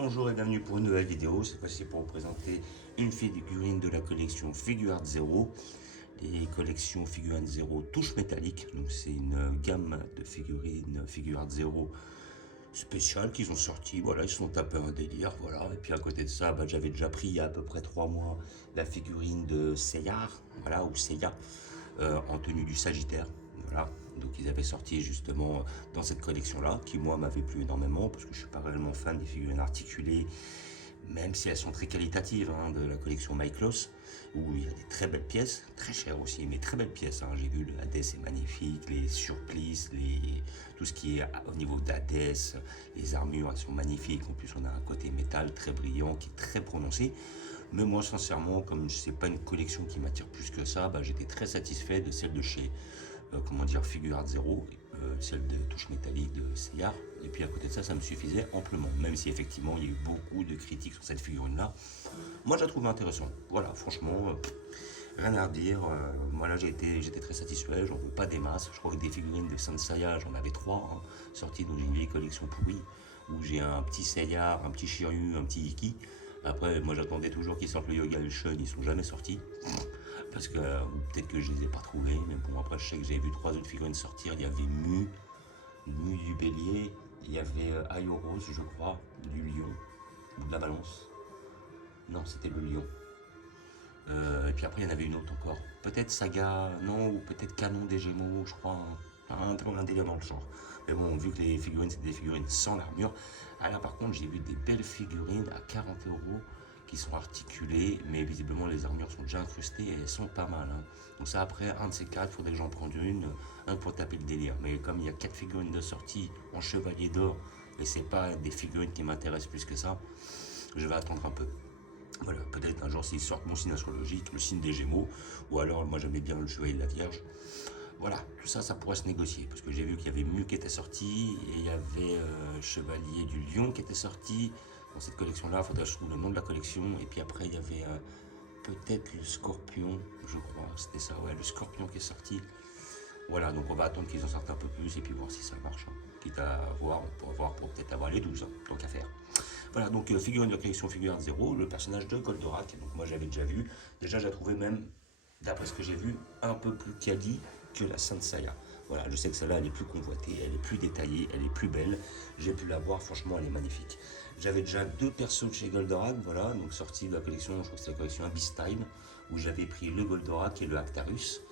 Bonjour et bienvenue pour une nouvelle vidéo. Cette fois-ci pour vous présenter une figurine de la collection Figuart Zero. Les collections Figuart Zero touche métallique. Donc c'est une gamme de figurines Figuart Zero spéciales qu'ils ont sorti. Voilà, ils se sont tapés un délire. Voilà. Et puis à côté de ça, j'avais déjà pris il y a à peu près 3 mois la figurine de Seiya, voilà, ou Seiya, en tenue du Sagittaire. Voilà. Donc ils avaient sorti justement dans cette collection-là, qui moi m'avait plu énormément, parce que je suis pas réellement fan des figurines articulées, même si elles sont très qualitatives, hein, de la collection Myclos, où il y a des très belles pièces, très chères aussi, mais très belles pièces. Hein. J'ai vu le Hades est magnifique, les surplices, tout ce qui est au niveau d'Hades, les armures, elles sont magnifiques. En plus, on a un côté métal très brillant qui est très prononcé. Mais moi, sincèrement, comme c'est pas une collection qui m'attire plus que ça, j'étais très satisfait de celle de chez Figuart Zero, celle de touche métallique de Seiya. Et puis à côté de ça, ça me suffisait amplement. Même si effectivement, il y a eu beaucoup de critiques sur cette figurine-là. Moi, je la trouve intéressante. Voilà, franchement, rien à redire. Moi, là, j'étais très satisfait. J'en veux pas des masses. Je crois que des figurines de Sansaya, j'en avais 3, hein, sorties dans une vieille collection pourrie, où j'ai un petit Seiya, un petit Shiryu, un petit Iki. Après, moi, j'attendais toujours qu'ils sortent le Yoga Ulshun. Ils sont jamais sortis. Parce que peut-être que je les ai pas trouvés, mais bon, après je sais que j'avais vu 3 autres figurines sortir. Il y avait Mu du bélier, il y avait Aioros, je crois, du lion, ou de la balance. Non, c'était le lion. Et puis après il y en avait une autre encore. Peut-être Saga, non, ou peut-être Canon des Gémeaux, je crois. Un délire dans le genre. Mais bon, vu que les figurines, c'est des figurines sans l'armure. Ah là par contre, j'ai vu des belles figurines à 40 euros qui sont articulées, mais visiblement les armures sont déjà incrustées et elles sont pas mal. Hein. Donc ça après, un de ces quatre, il faudrait que j'en prenne un pour taper le délire. Mais comme il y a 4 figurines de sortie en chevalier d'or, et c'est pas des figurines qui m'intéressent plus que ça, je vais attendre un peu. Voilà, peut-être un jour s'ils sortent mon signe astrologique, le signe des Gémeaux, ou alors moi j'aimais bien le chevalier de la Vierge. Voilà, tout ça, ça pourrait se négocier, parce que j'ai vu qu'il y avait Mu qui était sorti, et il y avait Chevalier du Lion qui était sorti. Dans cette collection-là, il faudrait que je trouve le nom de la collection, et puis après il y avait peut-être le Scorpion, je crois, c'était ça, ouais, le Scorpion qui est sorti. Voilà, donc on va attendre qu'ils en sortent un peu plus, et puis voir si ça marche. Hein. Quitte à voir, on pourra voir pour peut-être avoir les 12, hein, tant qu'à faire. Voilà, donc figurine de la collection Figuart Zero, le personnage de Goldorak, donc moi j'avais déjà vu. Déjà, j'ai trouvé même, d'après ce que j'ai vu, un peu plus quali que la Sainte Seiya. Voilà, je sais que celle-là, elle est plus convoitée, elle est plus détaillée, elle est plus belle. J'ai pu la voir, franchement, elle est magnifique. J'avais déjà 2 persos de chez Goldorak, voilà, donc sortis de la collection, je crois que c'est la collection Abyss Time, où j'avais pris le Goldorak et le Actarus.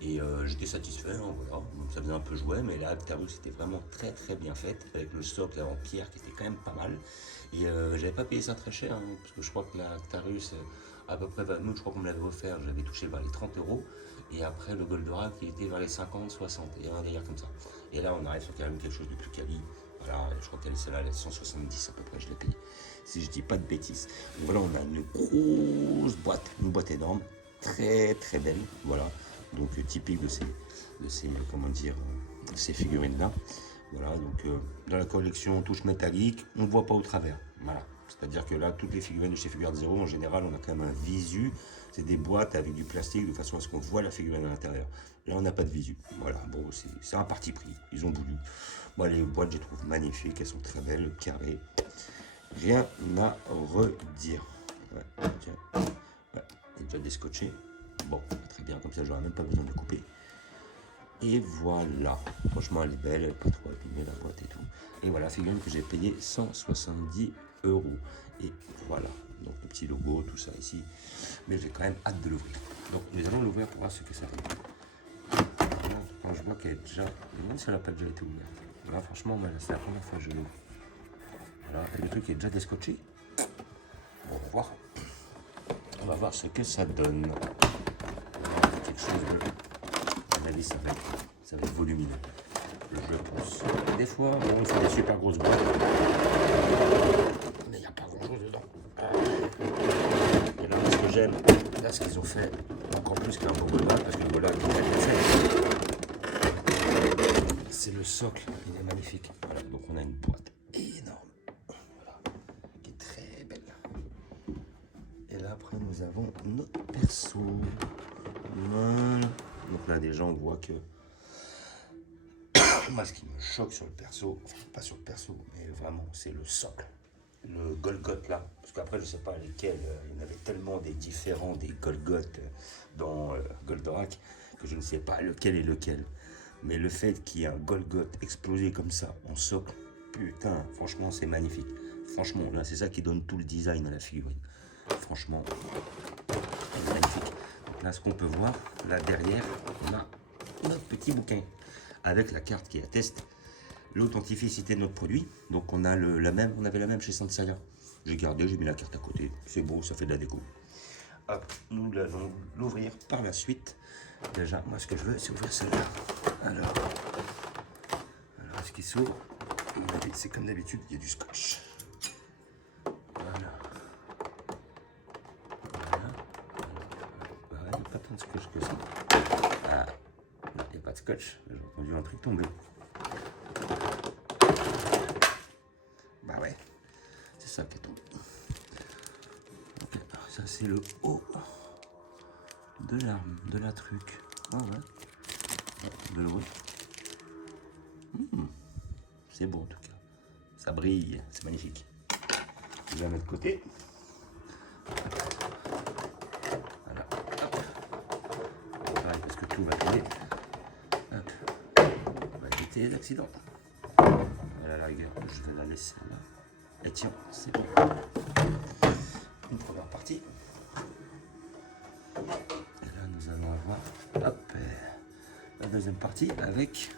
Et j'étais satisfait, hein, voilà. Donc, ça faisait un peu jouet, mais la Actarus était vraiment très très bien faite, avec le socle en pierre qui était quand même pas mal. Et j'avais pas payé ça très cher, hein, parce que je crois que la Actarus, à peu près, nous, je crois qu'on me l'avait offert, j'avais touché vers les 30 euros. Et après, le Goldorak, il était vers les 50, 60, et un délire comme ça. Et là, on arrive sur quand même quelque chose de plus quali. Voilà, je crois qu'elle est celle-là, elle est 170 à peu près, je l'ai payé. Si je dis pas de bêtises. Donc voilà, on a une grosse boîte, une boîte énorme, très très belle, voilà. Donc typique de ces comment dire, ces figurines-là. Voilà, donc dans la collection touche métallique, on ne voit pas au travers. Voilà. C'est-à-dire que là, toutes les figurines de chez Figuart Zero, en général, on a quand même un visu. C'est des boîtes avec du plastique de façon à ce qu'on voit la figurine à l'intérieur. Là, on n'a pas de visu. Voilà, bon, c'est un parti pris. Ils ont voulu. Moi, les boîtes, je les trouve magnifiques. Elles sont très belles, carrées. Rien à redire. Ouais, tiens. Ouais, il est déjà descotché. Bon, très bien, comme ça, j'aurais même pas besoin de couper. Et voilà, franchement elle est belle, elle n'est pas trop abîmée la boîte et tout. Et voilà, figurine que j'ai payé 170 euros. Et voilà, donc le petit logo, tout ça ici. Mais j'ai quand même hâte de l'ouvrir. Donc nous allons l'ouvrir pour voir ce que ça fait. Quand je vois qu'elle est déjà... Je me demande si elle n'a pas déjà été ouverte. Voilà, franchement, c'est la première fois que je l'ouvre. Voilà, et le truc est déjà descotché. Bon, on va voir. On va voir ce que ça donne. Voilà, quelque chose de... Ça va être volumineux, je pense. Des fois, bon, on fait des super grosses boîtes, mais il n'y a pas grand chose dedans. Et là, ce que j'aime, là, ce qu'ils ont fait, encore plus qu'un beau Goldorak, parce que le Goldorak est bien fait, c'est le socle, il est magnifique. Voilà, donc on a une boîte énorme, voilà, qui est très belle. Et là, après, nous avons notre perso. Voilà. Donc là déjà on voit que moi ce qui me choque sur le perso, enfin pas sur le perso, mais vraiment c'est le socle. le Golgoth là, parce qu'après je sais pas lesquels, il y en avait tellement des différents des Golgoth dans Goldorak que je ne sais pas lequel est lequel. Mais le fait qu'il y ait un Golgoth explosé comme ça en socle, putain, franchement c'est magnifique. Franchement, là c'est ça qui donne tout le design à la figurine. Franchement, elle est magnifique. Donc là ce qu'on peut voir, là derrière, on a notre petit bouquin avec la carte qui atteste l'authenticité de notre produit. Donc on a on avait la même chez Sansaya. J'ai gardé, j'ai mis la carte à côté. C'est beau, ça fait de la déco. Hop, nous allons l'ouvrir par la suite. Déjà, moi ce que je veux, c'est ouvrir celle-là. Alors ce qui s'ouvre, c'est comme d'habitude, il y a du scotch. Voilà. Il n'y a pas tant de scotch que ça. Ah, il n'y a pas de scotch. J'ai entendu un truc tomber. Bah ouais, c'est ça qui est tombé. Ok, ça c'est le haut de la truc. Ah ouais. De l'eau. C'est beau en tout cas. Ça brille, c'est magnifique. Je vais la mettre de côté. Voilà. Hop. Pareil, parce que tout va tomber. Hop. On va éviter les accidents. Voilà, la rigueur, je vais la laisser là. Et tiens, c'est bon. Une première partie. Et là, nous allons avoir hop, la deuxième partie avec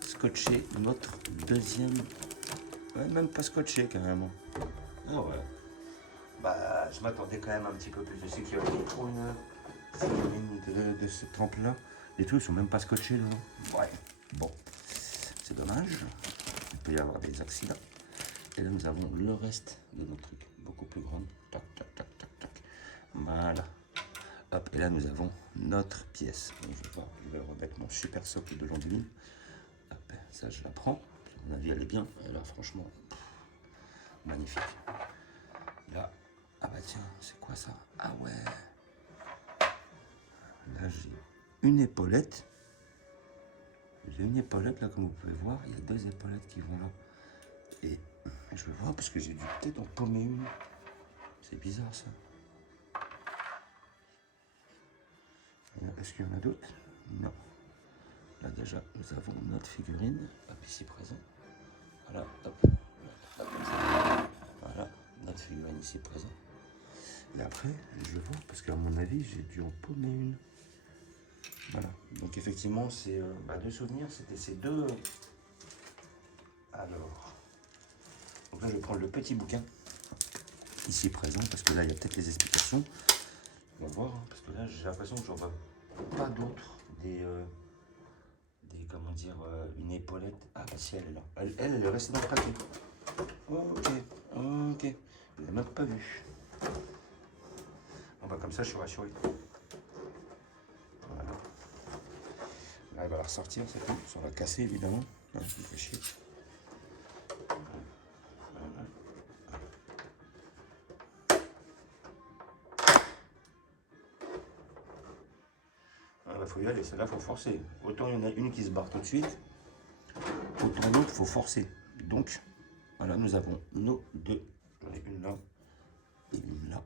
scotché notre deuxième. Ouais, même pas scotché carrément. Ah ouais. Bah, je m'attendais quand même un petit peu plus de sécurité pour une figurine de ce trempe-là. Les trucs sont même pas scotchés là. Ouais, bon. C'est dommage. Il peut y avoir des accidents. Et là, nous avons le reste de notre truc, beaucoup plus grand. Tac, tac, tac, tac, tac. Voilà. Hop, et là, nous avons notre pièce. Donc, je vais remettre mon super socle de Longueville. Hop, ça, je la prends. À mon avis, elle est bien. Et là, franchement, magnifique. Là, ah bah tiens, c'est quoi ça? Ah ouais. Là, j'ai une épaulette. J'ai une épaulette, là, comme vous pouvez voir. Il y a deux épaulettes qui vont là. Et je vais voir parce que j'ai dû peut-être en paumer une. C'est bizarre ça. Est-ce qu'il y en a d'autres? Non. Là déjà, nous avons notre figurine, hop, ici présent. Voilà, hop. Hop, comme ça. Voilà, notre figurine ici présent. Et après, je vais voir parce qu'à mon avis, j'ai dû en paumer une. Voilà. Donc effectivement, c'est deux souvenirs. C'était ces deux. Alors. Donc là, je vais prendre le petit bouquin ici présent parce que là, il y a peut-être les explications. On va voir, hein, parce que là, j'ai l'impression que j'en vois pas d'autres. Comment dire, une épaulette. Ah, bah si, elle est là. Elle est restée dans le paquet. Ok, ok. Je l'ai même pas vu. Bon, bah, comme ça, je suis rassuré. Voilà. Là, elle va la ressortir, c'est tout. Ça va casser, évidemment. Ça me fait chier. Faut y aller, celle-là faut forcer. Autant il y en a une qui se barre tout de suite, autant l'autre faut forcer. Donc voilà, nous avons nos deux. J'en ai une là et une là.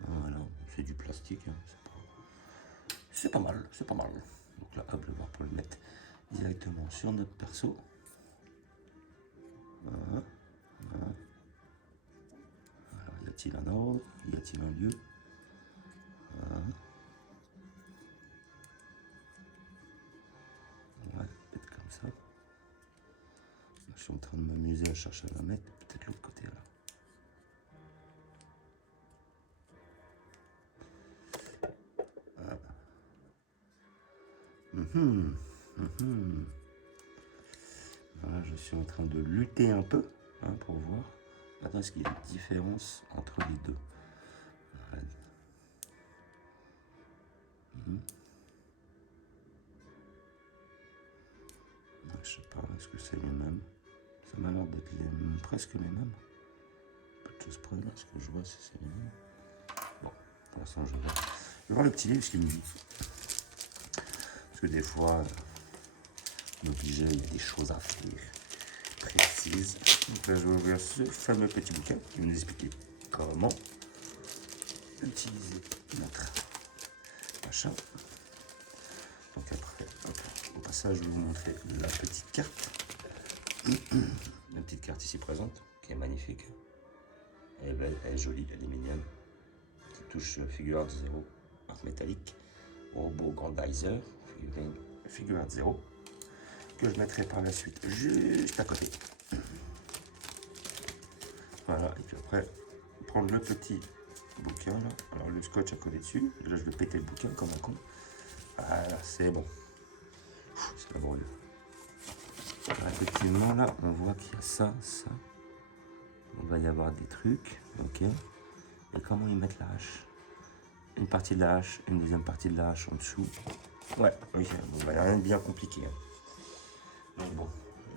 Voilà, c'est du plastique, hein. C'est pas mal, c'est pas mal. Donc là, hop, je vais voir pour le mettre directement sur notre perso. Voilà. Voilà. Alors, y a-t-il un ordre? Y a-t-il un lieu? Voilà. Ça. Là, je suis en train de m'amuser à chercher à la mettre, peut-être l'autre côté là. Voilà, je suis en train de lutter un peu hein, pour voir. Attends, est-ce qu'il y a une différence entre les deux? Voilà. Je sais pas, est-ce que c'est les mêmes? Ça m'a l'air d'être presque les mêmes. Peu de choses près, là, ce que je vois, c'est les mêmes. Bon, pour l'instant, je vais voir le petit livre, ce qu'il me dit. Parce que des fois, m'obligeait, il y a des choses à faire précise. Donc là, je vais ouvrir ce fameux petit bouquin qui va nous expliquer comment utiliser notre machin. Donc après, hop, au passage, je vais vous montrer la petite carte. La petite carte ici présente, qui est magnifique. Elle est belle, elle est jolie, elle est mignonne. Petite touche figure art 0, art métallique. Robot Grandizer, figure art 0, que je mettrai par la suite juste à côté. Voilà, et puis après, prendre le petit bouquin là. Alors le scotch à coller dessus. Et là, je vais péter le bouquin comme un con. Voilà, c'est bon. C'est laborieux. Effectivement, là, on voit qu'il y a ça. Il va y avoir des trucs, ok. Et comment ils mettent la hache? Une partie de la hache, une deuxième partie de la hache en dessous. Ouais, ok, bon, bah, rien de bien compliqué. Hein. Donc bon,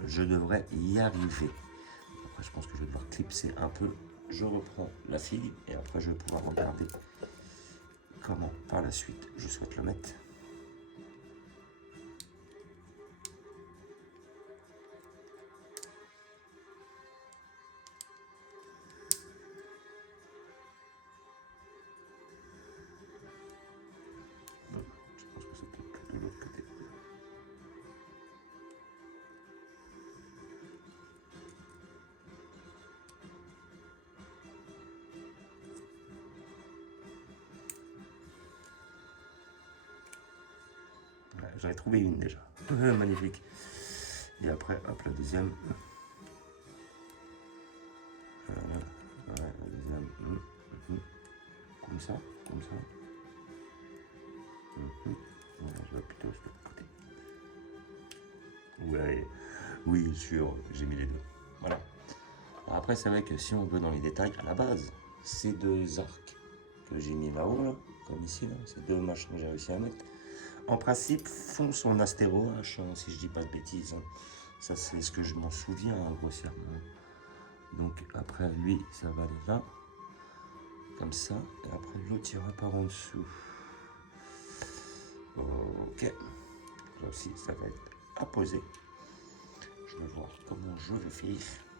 je devrais y arriver. Après, je pense que je vais devoir clipser un peu. Je reprends la figue et après, je vais pouvoir regarder comment, par la suite, je souhaite le mettre. Je pense que c'est peut-être de l'autre côté. Ouais, j'en ai trouvé une déjà. Magnifique. Et après, hop, la deuxième. Voilà, ouais, la deuxième. Comme ça, comme ça. Voilà, je vais plutôt de l'autre côté. Ouais, oui, sûr, j'ai mis les deux. Voilà. Alors après, c'est vrai que si on veut dans les détails, à la base, ces deux arcs que j'ai mis là-haut, là, comme ici, là, ces deux machins que j'ai réussi à mettre, en principe, font son astéro H, hein, si je dis pas de bêtises. Hein. Ça, c'est ce que je m'en souviens, hein, grossièrement. Donc après, lui, ça va aller là, comme ça, et après, l'autre ira par en dessous. Ok. Là aussi, ça va être à poser. Je vais voir comment je vais faire.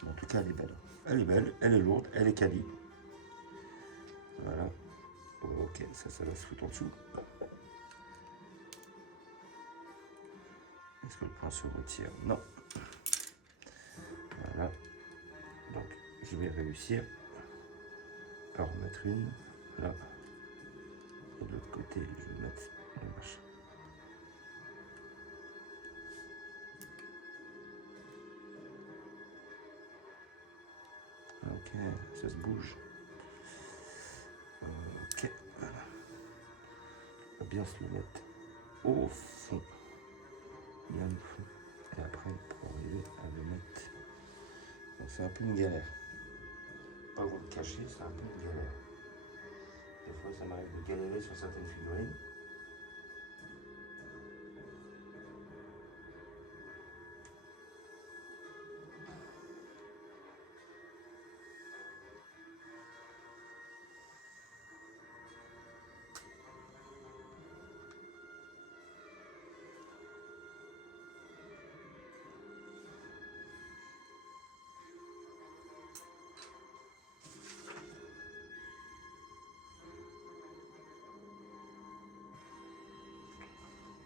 En tout cas, elle est belle. Elle est belle, elle est lourde, elle est quali. Voilà. Ok, ça va se foutre en dessous. Est-ce que le point se retire? Non. Voilà. Donc, je vais réussir à remettre une là. Et de l'autre côté, je vais mettre le machin. Ok, ça se bouge. Ok, voilà. On va bien se le mettre au fond. Bien au fond. Et après, pour arriver à le mettre. Bon, c'est un peu une galère. Pas vous le cacher, c'est un peu une galère. Des fois, ça m'arrive de galérer sur certaines figurines.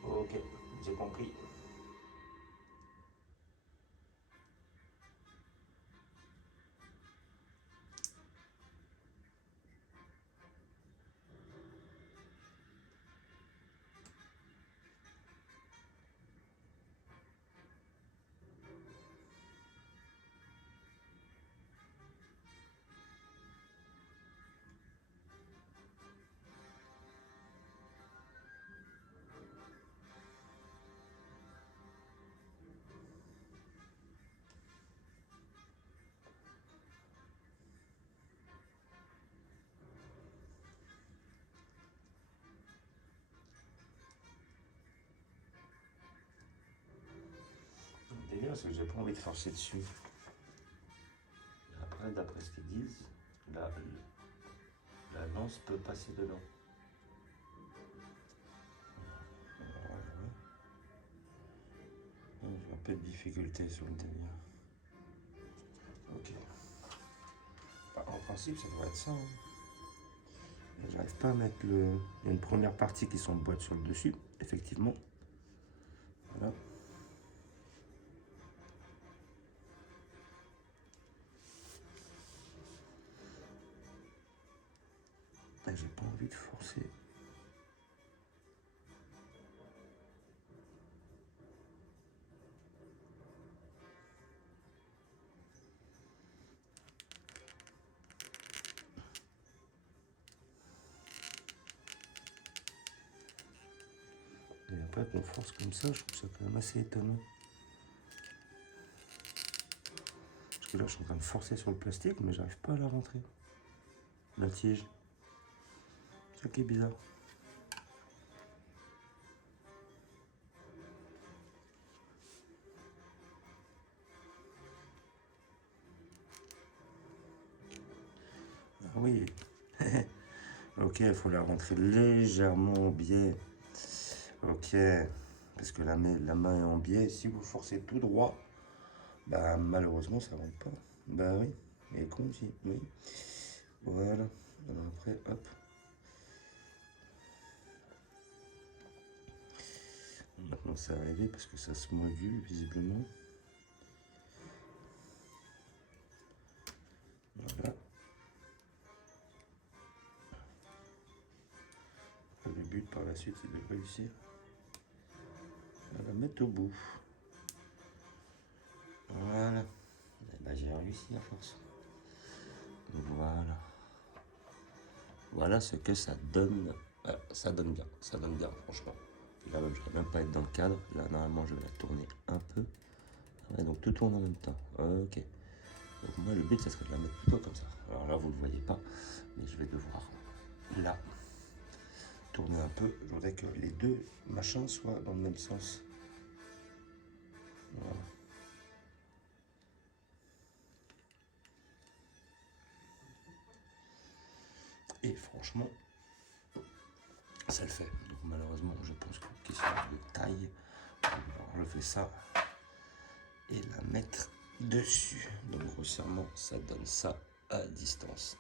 Ok, j'ai compris. Le délire, c'est que j'ai pas envie de forcer dessus. Après, d'après ce qu'ils disent, la lance peut passer dedans. J'ai un peu de difficulté sur le délire. Ok. Bah, en principe, ça devrait être ça. Hein. J'arrive pas à mettre le... Il y a une première partie qui s'emboîte sur le dessus, effectivement. Voilà. Et j'ai pas envie de forcer. Et après qu'on force comme ça, je trouve ça quand même assez étonnant. Parce que là, je suis en train de forcer sur le plastique, mais j'arrive pas à la rentrer. La tige. C'est ça qui est bizarre. Ah oui. Ok, il faut la rentrer légèrement en biais. Ok. Parce que la main est en biais. Si vous forcez tout droit, bah malheureusement ça rentre pas. Bah oui. Et con aussi. Oui. Voilà. Alors après, hop. Maintenant c'est arrivé parce que ça se module visiblement. Voilà. Le but par la suite c'est de réussir à la mettre au bout. Voilà. Et bah, j'ai réussi à force. Voilà. Voilà ce que ça donne. Ça donne bien franchement. Là même je ne vais même pas être dans le cadre. Là normalement je vais la tourner un peu. Ouais, donc tout tourne en même temps. Ok. Donc moi le but ça serait de la mettre plutôt comme ça. Alors là vous ne le voyez pas. Mais je vais devoir là tourner un peu. Je voudrais que les deux machins soient dans le même sens. Voilà. Et franchement, ça le fait. Donc malheureusement, je pense que question de taille, on le fait ça et la mettre dessus. Donc grossièrement, ça donne ça à distance.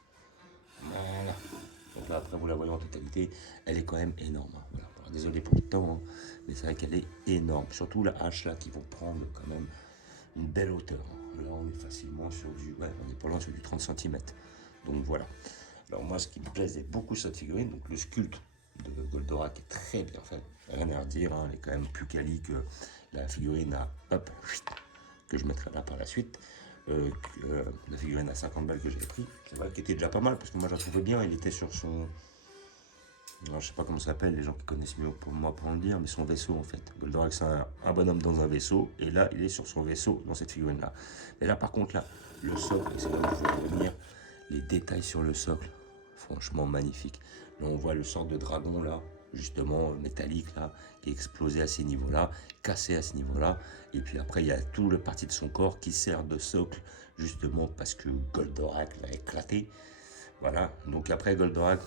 Voilà. Donc là, après, vous la voyez en totalité, elle est quand même énorme. Hein. Voilà. Alors, désolé pour le temps, hein, mais c'est vrai qu'elle est énorme. Surtout la hache là qui vont prendre quand même une belle hauteur. Hein. Là, on est facilement sur du, ouais, on est pas loin sur du 30 cm. Donc voilà. Alors moi, ce qui me plaisait beaucoup sur cette figurine, donc le sculpte de Goldorak est très bien fait. Rien à redire, hein, elle est quand même plus quali que la figurine à hop, que je mettrai là par la suite. La figurine à 50 balles que j'avais pris, c'est vrai qu'elle était déjà pas mal parce que moi je la trouvais bien. Il était sur son, alors, je sais pas comment ça s'appelle, les gens qui connaissent mieux pour moi pour le dire, mais son vaisseau en fait. Goldorak c'est un bonhomme dans un vaisseau, et là il est sur son vaisseau dans cette figurine là. Et là par contre là, le socle, et c'est là où je vais revenir, les détails sur le socle, franchement magnifique. Là on voit le sort de dragon là, justement métallique là, qui est explosé à ces niveaux là, cassé à ce niveau là, et puis après il y a tout le parti de son corps qui sert de socle, justement parce que Goldorak l'a éclaté. Voilà, donc après Goldorak,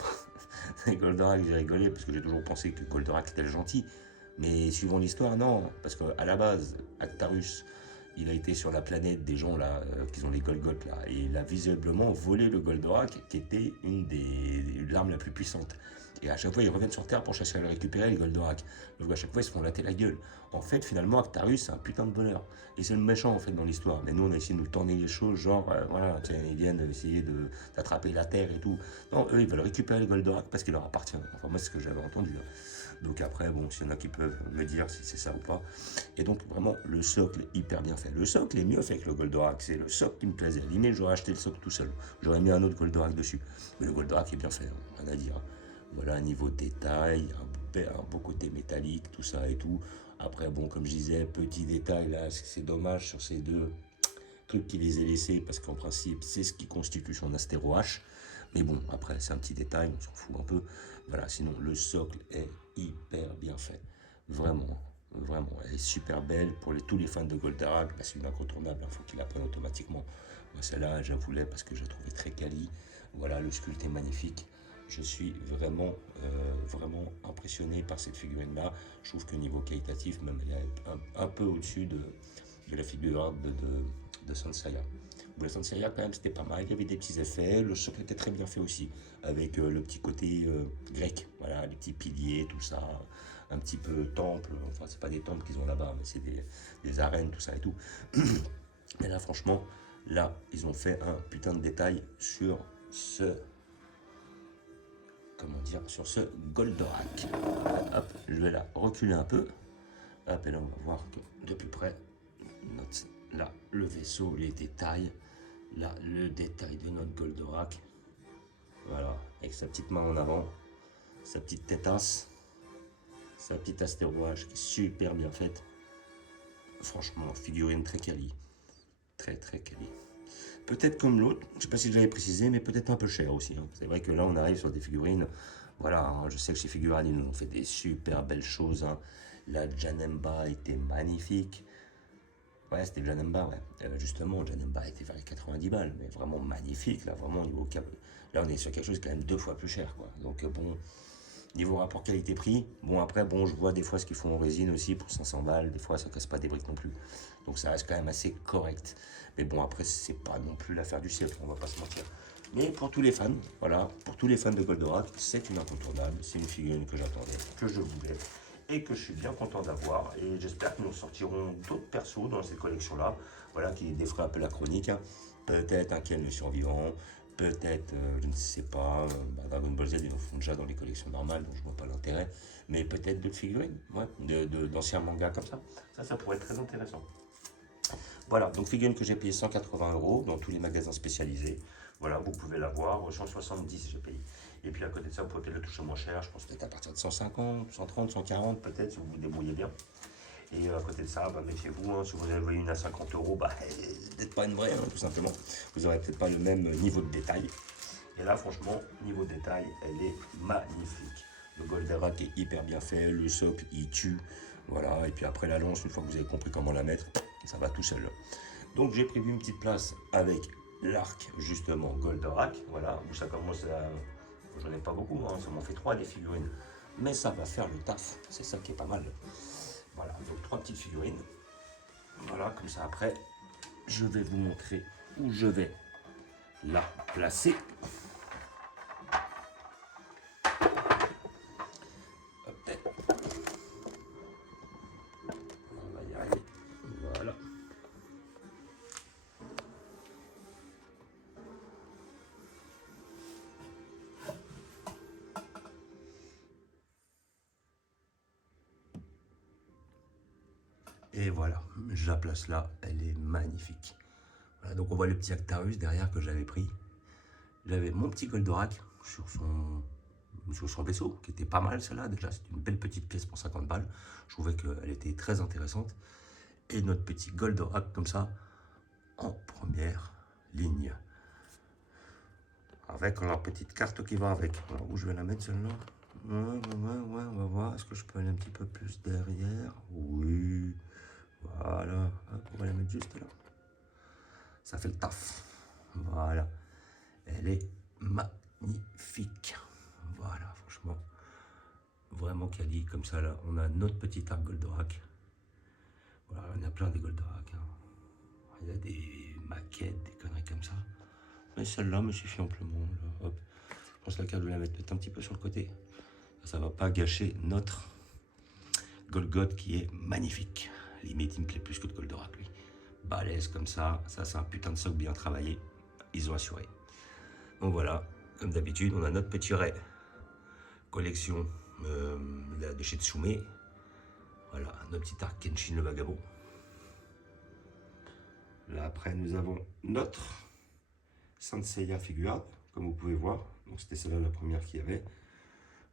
Goldorak j'ai rigolé parce que j'ai toujours pensé que Goldorak était le gentil. Mais suivant l'histoire, non, parce qu'à la base, Actarus, il a été sur la planète des gens là, qui ont les Golgoth là, et il a visiblement volé le Goldorak, qui était une des l'arme la plus puissante. Et à chaque fois, ils reviennent sur Terre pour chercher à le récupérer, les Goldorak. Donc à chaque fois, ils se font latter la gueule. En fait, finalement, Actarus, c'est un putain de voleur. Et c'est le méchant, en fait, dans l'histoire. Mais nous, on a essayé de nous tourner les choses, genre, voilà, ils viennent essayer d'attraper la Terre et tout. Non, eux, ils veulent récupérer les Goldorak parce qu'il leur appartient. Enfin, moi, c'est ce que j'avais entendu. Hein. Donc après, bon, s'il y en a qui peuvent me dire si c'est ça ou pas. Et donc, vraiment, le socle est hyper bien fait. Le socle est mieux fait que le Goldorak. C'est le socle qui me plaisait. À limite, j'aurais acheté le socle tout seul. J'aurais mis un autre Goldorak dessus. Mais le Goldorak est bien fait, hein, rien à dire. Voilà, un niveau de détail, un beau côté métallique, tout ça et tout. Après, bon, comme je disais, petit détail là, c'est dommage sur ces deux trucs qu'il les ait laissés, parce qu'en principe, c'est ce qui constitue son astéro H. Mais bon, après, c'est un petit détail, on s'en fout un peu. Voilà, sinon, le socle est hyper bien fait. Vraiment, vraiment. Elle est super belle. Pour tous les fans de Goldorak, bah, c'est une incontournable, il faut qu'ils la prennent automatiquement. Moi, celle-là, je la voulais parce que je la trouvais très quali. Voilà, le sculpte est magnifique. Je suis vraiment, vraiment impressionné par cette figurine-là. Je trouve que niveau qualitatif, même, elle est un peu au-dessus de la figure de Sansaya. Le Saint Seiya, quand même, c'était pas mal. Il y avait des petits effets. Le socle était très bien fait aussi, avec le petit côté grec. Voilà, les petits piliers, tout ça. Un petit peu temple. Enfin, c'est pas des temples qu'ils ont là-bas, mais c'est des arènes, tout ça et tout. Mais là, franchement, là, ils ont fait un putain de détail sur ce. Comment dire, sur ce Goldorak. Hop, je vais la reculer un peu. Hop, et là, on va voir que de plus près, là, le vaisseau, les détails. Là, le détail de notre Goldorak. Voilà, avec sa petite main en avant, sa petite têtasse, sa petite astéroïde qui est super bien faite. Franchement, figurine très quali. Très très quali. Peut-être comme l'autre, je ne sais pas si je l'avais précisé, mais peut-être un peu cher aussi. Hein. C'est vrai que là, on arrive sur des figurines. Voilà, hein, je sais que chez Figurine, ils nous ont fait des super belles choses. Hein. La Janemba était magnifique. Ouais, c'était le Janemba, ouais. Justement, le Janemba était vers les 90 balles, mais vraiment magnifique, là, vraiment au niveau câble. Là, on est sur quelque chose quand même 2 fois plus cher, quoi. Donc, bon, niveau rapport qualité-prix, bon, après, bon, je vois des fois ce qu'ils font en résine aussi pour 500 balles, des fois, ça casse pas des briques non plus. Donc, ça reste quand même assez correct. Mais bon, après, c'est pas non plus l'affaire du siècle, on va pas se mentir. Mais pour tous les fans, voilà, pour tous les fans de Goldorak, c'est une incontournable, c'est une figurine que j'attendais, que je voulais et que je suis bien content d'avoir. Et j'espère que nous sortirons d'autres persos dans cette collection-là, voilà, qui défraient un peu la chronique. Hein. Peut-être un Ken le survivant, peut-être, je ne sais pas, Dragon Ball Z, ils en font déjà dans les collections normales, donc je vois pas l'intérêt. Mais peut-être d'autres figurines, ouais, d'anciens mangas comme ça. Ça pourrait être très intéressant. Voilà, donc figurine que j'ai payé 180 € dans tous les magasins spécialisés. Voilà, vous pouvez l'avoir, 170 j'ai payé. Et puis à côté de ça, vous pouvez peut-être le toucher moins cher, je pense peut-être à partir de 150, 130, 140 peut-être, si vous vous débrouillez bien. Et à côté de ça, bah, méfiez-vous, hein, si vous en avez une à 50 €, bah, peut-être pas une vraie, hein, tout simplement. Vous n'aurez peut-être pas le même niveau de détail. Et là, franchement, niveau détail, elle est magnifique. Le Goldorak est hyper bien fait, le socle, il tue. Voilà, et puis après la lance, une fois que vous avez compris comment la mettre, ça va tout seul. Donc j'ai prévu une petite place avec l'arc, justement, Goldorak. Voilà, où ça commence à... J'en ai pas beaucoup, hein, ça m'en fait 3 des figurines. Mais ça va faire le taf, c'est ça qui est pas mal. Voilà, donc 3 petites figurines. Voilà, comme ça après, je vais vous montrer où je vais la placer. On va y arriver. Voilà. Et voilà, je la place là, elle est magnifique. Voilà, donc on voit le petit Actarus derrière que j'avais pris. J'avais mon petit Goldorak sur son vaisseau, qui était pas mal celle-là déjà, c'est une belle petite pièce pour 50 balles. Je trouvais qu'elle était très intéressante. Et notre petit Goldorak comme ça, en première ligne. Avec la petite carte qui va avec. Alors où je vais la mettre celle-là? Ouais, on va voir. Est-ce que je peux aller un petit peu plus derrière? Oui. Voilà. Hop, on va la mettre juste là. Ça fait le taf. Voilà. Elle est magnifique. Voilà, franchement. Vraiment quali. Comme ça, là, on a notre petit arc Goldorak. Voilà, on a plein des Goldorak. Hein. Il y a des maquettes, des conneries comme ça. Mais celle-là me suffit amplement. Là. Hop. Je pense que la carte, je vais la mettre peut-être un petit peu sur le côté. Ça va pas gâcher notre Golgoth qui est magnifique. Limite, il me plaît plus que le Goldorak, lui. Balèze comme ça. Ça, c'est un putain de socle bien travaillé. Ils ont assuré. Donc voilà, comme d'habitude, on a notre petit Ray. Collection de chez Tsume. Voilà, notre petit arc Kenshin le vagabond. Là, après, nous avons notre Saint Seiya Figure, comme vous pouvez voir. Donc, c'était celle-là la première qu'il y avait.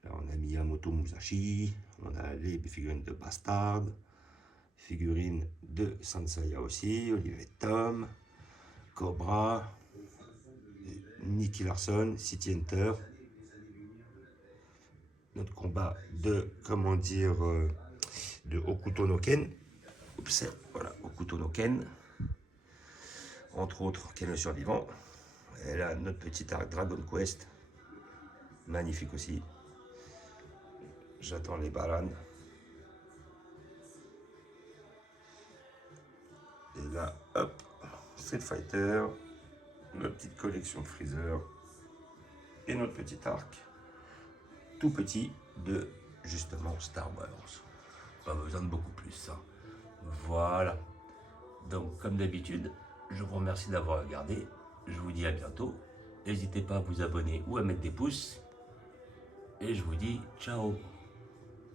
Là, on a Miyamoto Musashi. On a les figurines de Bastard. Figurines de Saint Seiya aussi. Olivier Tom. Cobra. Nicky Larson. City Hunter. Notre combat de, comment dire, de Hokuto no Ken. Oups, voilà, Hokuto no Ken. Entre autres, Ken le survivant. Et là, notre petit arc Dragon Quest. Magnifique aussi. J'attends les bananes. Et là, hop, Street Fighter. notre petite collection Freezer et notre petit arc tout petit de justement Star Wars. Pas besoin de beaucoup plus. Hein. Voilà. Donc comme d'habitude, je vous remercie d'avoir regardé. Je vous dis à bientôt. N'hésitez pas à vous abonner ou à mettre des pouces. Et je vous dis ciao.